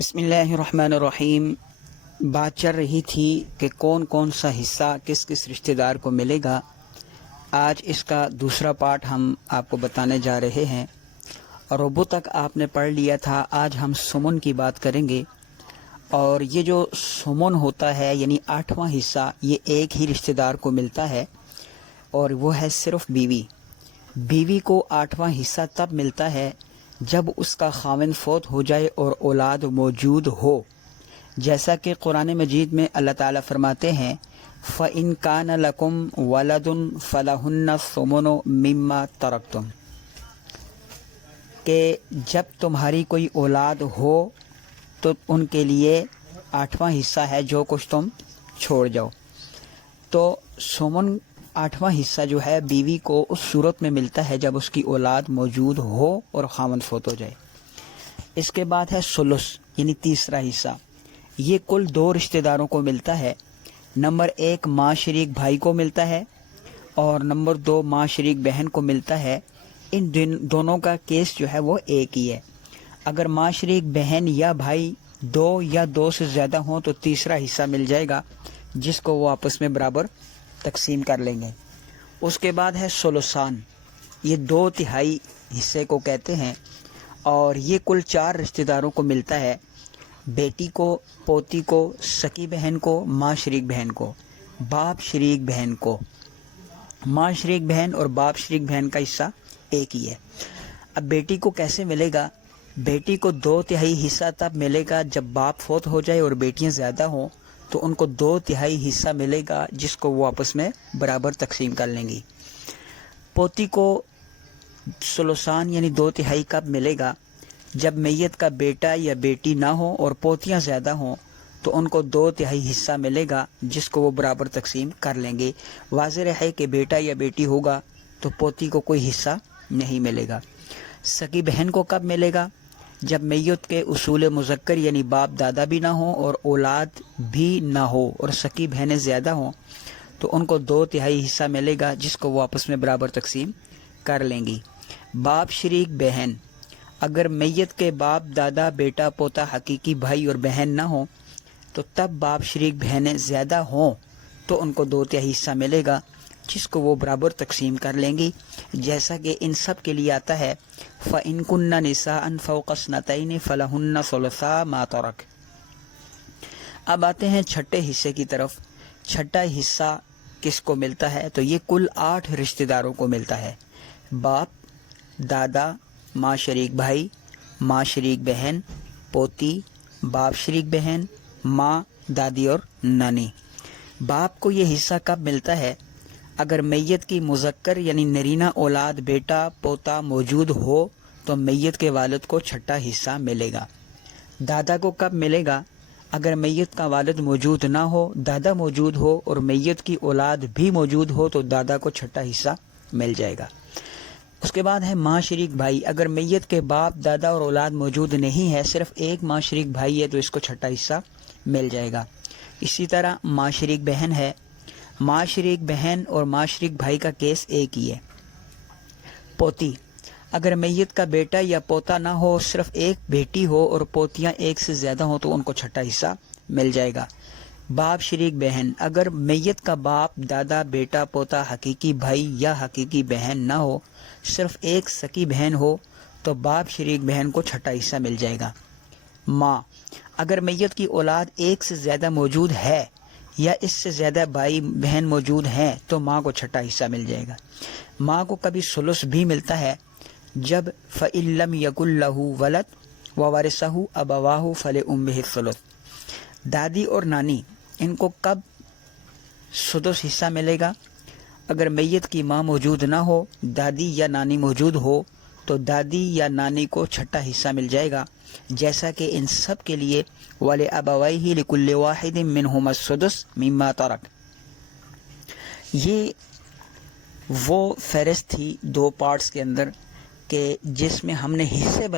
بسم اللہ الرحمن الرحیم۔ بات چل رہی تھی کہ کون کون سا حصہ کس کس رشتہ دار کو ملے گا۔ آج اس کا دوسرا پارٹ ہم آپ کو بتانے جا رہے ہیں۔ ربو تک آپ نے پڑھ لیا تھا، آج ہم سمن کی بات کریں گے۔ اور یہ جو سمن ہوتا ہے یعنی 8واں حصہ، یہ ایک ہی رشتہ دار کو ملتا ہے اور وہ ہے صرف بیوی۔ بیوی کو 8واں حصہ تب ملتا ہے جب اس کا خاوند فوت ہو جائے اور اولاد موجود ہو، جیسا کہ قرآن مجید میں اللہ تعالیٰ فرماتے ہیں فَإِن كَانَ لَكُمْ وَلَدٌ فَلَهُنَّ الثُّمُنُ مِمَّا تَرَكْتُمْ، کہ جب تمہاری کوئی اولاد ہو تو ان کے لیے 8واں حصہ ہے جو کچھ تم چھوڑ جاؤ۔ تو سمن 8واں حصہ جو ہے بیوی کو اس صورت میں ملتا ہے جب اس کی اولاد موجود ہو اور خاوند فوت ہو جائے۔ اس کے بعد ہے ثلث یعنی تیسرا حصہ، یہ کل 2 رشتہ داروں کو ملتا ہے۔ نمبر 1 ماں شریک بھائی کو ملتا ہے اور نمبر 2 ماں شریک بہن کو ملتا ہے۔ ان دونوں کا کیس جو ہے وہ ایک ہی ہے۔ اگر ماں شریک بہن یا بھائی 2 یا 2 سے زیادہ ہوں تو تیسرا حصہ مل جائے گا جس کو وہ آپس میں برابر تقسیم کر لیں گے۔ اس کے بعد ہے ثلثان، یہ 2/3 حصے کو کہتے ہیں اور یہ کل 4 رشتہ داروں کو ملتا ہے، بیٹی کو، پوتی کو، سکی بہن کو، ماں شریک بہن کو، باپ شریک بہن کو۔ ماں شریک بہن اور باپ شریک بہن کا حصہ ایک ہی ہے۔ اب بیٹی کو کیسے ملے گا؟ بیٹی کو 2/3 حصہ تب ملے گا جب باپ فوت ہو جائے اور بیٹیاں زیادہ ہوں تو ان کو 2/3 حصہ ملے گا جس کو وہ آپس میں برابر تقسیم کر لیں گی۔ پوتی کو ثلثان یعنی 2/3 کب ملے گا؟ جب میت کا بیٹا یا بیٹی نہ ہو اور پوتیاں زیادہ ہوں تو ان کو 2/3 حصہ ملے گا جس کو وہ برابر تقسیم کر لیں گے۔ واضح ہے کہ بیٹا یا بیٹی ہوگا تو پوتی کو کوئی حصہ نہیں ملے گا۔ سکی بہن کو کب ملے گا؟ جب میت کے اصول مذکر یعنی باپ دادا بھی نہ ہوں اور اولاد بھی نہ ہو اور سکی بہنیں زیادہ ہوں تو ان کو 2/3 حصہ ملے گا جس کو وہ آپس میں برابر تقسیم کر لیں گی۔ باپ شریک بہن، اگر میت کے باپ دادا بیٹا پوتا حقیقی بھائی اور بہن نہ ہوں تو تب باپ شریک بہنیں زیادہ ہوں تو ان کو 2/3 حصہ ملے گا جس کو وہ برابر تقسیم کر لیں گی، جیسا کہ ان سب کے لیے آتا ہے فَإِن كُنَّ نِسَاءً فَوْقَ اثْنَتَيْنِ فَلَهُنَّ ثُلُثَا مَا تَرَكَ۔ اب آتے ہیں چھٹے حصے کی طرف۔ چھٹا حصہ کس کو ملتا ہے؟ تو یہ کل 8 رشتہ داروں کو ملتا ہے۔ باپ، دادا، ماں شریک بھائی، ماں شریک بہن، پوتی، باپ شریک بہن، ماں، دادی اور نانی۔ باپ کو یہ حصہ کب ملتا ہے؟ اگر میت کی مذکر یعنی نرینہ اولاد بیٹا پوتا موجود ہو تو میت کے والد کو چھٹا حصہ ملے گا۔ دادا کو کب ملے گا؟ اگر میت کا والد موجود نہ ہو، دادا موجود ہو اور میت کی اولاد بھی موجود ہو تو دادا کو چھٹا حصہ مل جائے گا۔ اس کے بعد ہے ماں شریک بھائی، اگر میت کے باپ دادا اور اولاد موجود نہیں ہے، صرف ایک ماں شریک بھائی ہے تو اس کو چھٹا حصہ مل جائے گا۔ اسی طرح ماں شریک بہن ہے۔ ماں شریک بہن اور ماں شریک بھائی کا کیس ایک ہی ہے۔ پوتی، اگر میت کا بیٹا یا پوتا نہ ہو، صرف ایک بیٹی ہو اور پوتیاں ایک سے زیادہ ہوں تو ان کو چھٹا حصہ مل جائے گا۔ باپ شریک بہن، اگر میت کا باپ دادا بیٹا پوتا حقیقی بھائی یا حقیقی بہن نہ ہو، صرف ایک سکی بہن ہو تو باپ شریک بہن کو چھٹا حصہ مل جائے گا۔ ماں، اگر میت کی اولاد ایک سے زیادہ موجود ہے یا اس سے زیادہ بھائی بہن موجود ہیں تو ماں کو چھٹا حصہ مل جائے گا۔ ماں کو کبھی ثلث بھی ملتا ہے جب فَإِن لَمْ يَكُن لَهُ وَلَدٌ وَوَرِثَهُ أَبَوَاهُ فَلِأُمِّهِ الثُّلُثُ۔ دادی اور نانی، ان کو کب سدس حصہ ملے گا؟ اگر میت کی ماں موجود نہ ہو، دادی یا نانی موجود ہو تو دادی یا نانی کو چھٹا حصہ مل جائے گا، جیسا کہ ان سب کے لیے وَلِأَبَوَيْهِ لِكُلِّ وَاحِدٍ مِّنْهُمَا السُّدُسُ مِمَّا تَرَكَ۔ یہ وہ فہرست تھی 2 پارٹس کے اندر کہ جس میں ہم نے حصے